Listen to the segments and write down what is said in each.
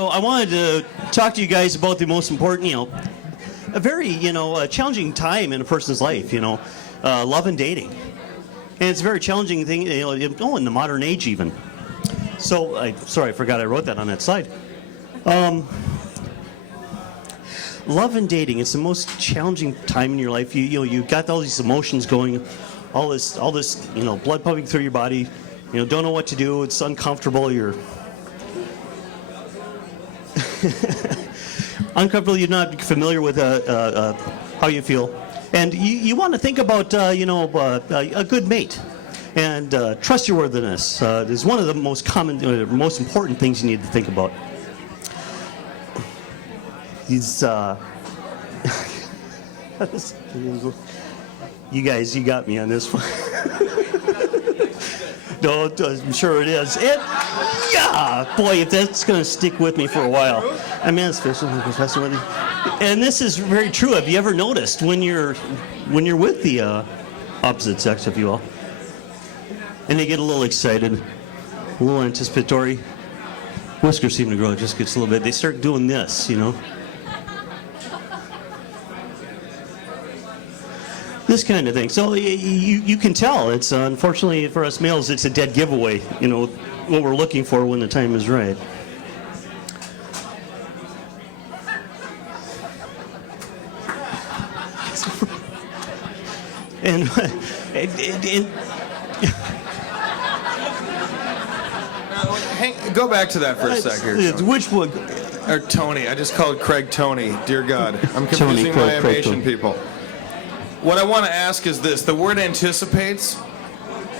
So I wanted to talk to you guys about the most important, a very, challenging time in a person's life, love and dating. And it's a very challenging thing, in the modern age even. So, sorry, I forgot I wrote that on that slide. Love and dating, it's the most challenging time in your life. You got all these emotions going, all this, blood pumping through your body. Don't know what to do. It's uncomfortable. You're uncomfortable. You're not familiar with how you feel, and you want to think about a good mate, and trustworthiness is one of the most common, most important things you need to think about. You guys, you got me on this one. No, I'm sure it is. Boy, if that's going to stick with me for a while. I mean, and this is very true. Have you ever noticed when you're with the opposite sex, if you will, and they get a little excited, a little anticipatory, whiskers seem to grow, it just gets a little bit, they start doing this, this kind of thing. So you can tell. It's unfortunately for us males, it's a dead giveaway. What we're looking for when the time is right. and go back to that for a second. Which one? Or Tony. I just called Craig Tony. Dear God, I'm confusing my Imation people. What I want to ask is this. The word anticipates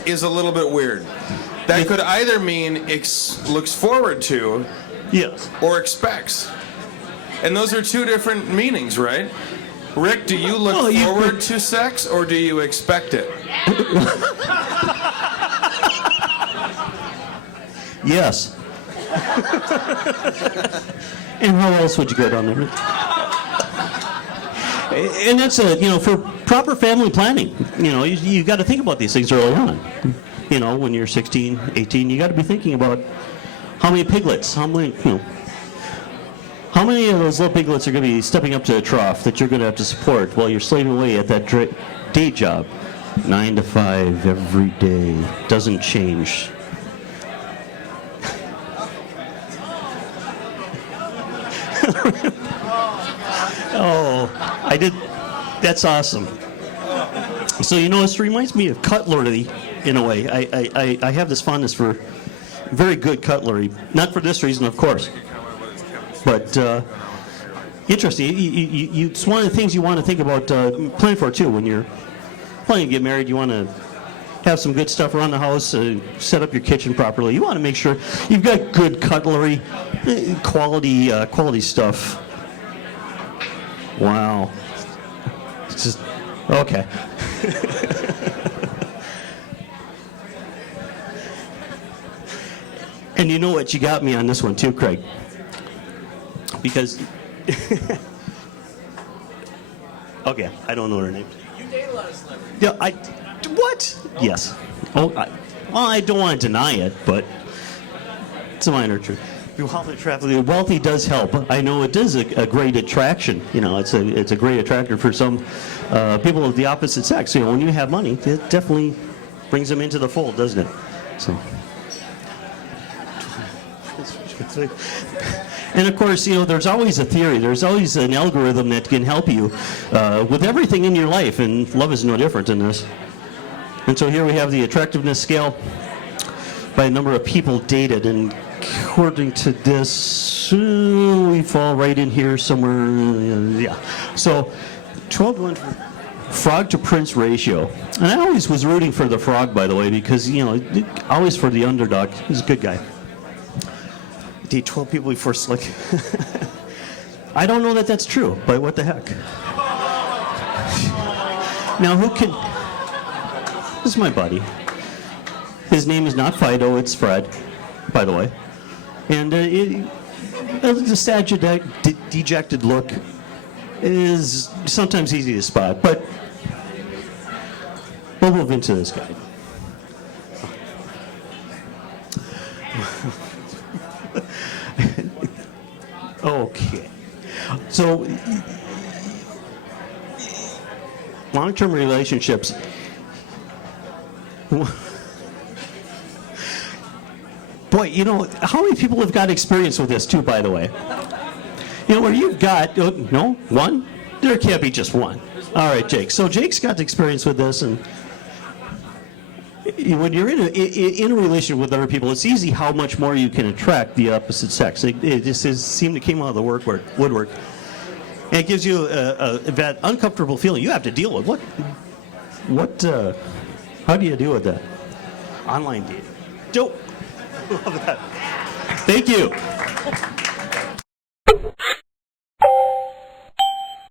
is a little bit weird. That could either mean looks forward to, yes, or expects. And those are two different meanings, right? Rick, do you look forward to sex or do you expect it? Yes. And how else would you go down there? And that's for proper family planning. You got to think about these things early on. When you're 16, 18, you got to be thinking about how many piglets, how many of those little piglets are going to be stepping up to the trough that you're going to have to support while you're slaving away at that day job, 9 to 5 every day, doesn't change. Oh, I did. That's awesome. So this reminds me of cutlery in a way. I have this fondness for very good cutlery. Not for this reason, of course, but interesting. It's one of the things you want to think about planning for too. When you're planning to get married, you want to have some good stuff around the house, set up your kitchen properly. You want to make sure you've got good cutlery, quality stuff. Wow. It's just, okay. And you know what? You got me on this one too, Craig. Because, okay, I don't know her name. You date a lot of celebrities. Yeah, what? Yes. Oh, I don't want to deny it, but it's a minor truth. Wealthy does help. I know it is a great attraction. It's a great attractor for some people of the opposite sex. When you have money, it definitely brings them into the fold, doesn't it? So. And of course, there's always a theory. There's always an algorithm that can help you with everything in your life, and love is no different in this. And so here we have the attractiveness scale by a number of people dated, and according to this, we fall right in here somewhere. Yeah. So 12 to 1 frog to prince ratio. And I always was rooting for the frog, by the way, because, always for the underdog. He's a good guy. Date 12 people before slick. I don't know that that's true, but what the heck. Now, who can... This is my buddy. His name is not Fido, it's Fred, by the way. And the sad, dejected look is sometimes easy to spot, but we'll move into this guy. Okay. So, long-term relationships. Boy, you know, how many people have got experience with this too, by the way? You know, where you've got, no, one? There can't be just one. All right, Jake. So Jake's got experience with this, and when you're in a relationship with other people, it's easy how much more you can attract the opposite sex. It just seemed to came out of the woodwork. And it gives you that uncomfortable feeling you have to deal with. How do you deal with that? Online dating. Dope. Love that. Thank you.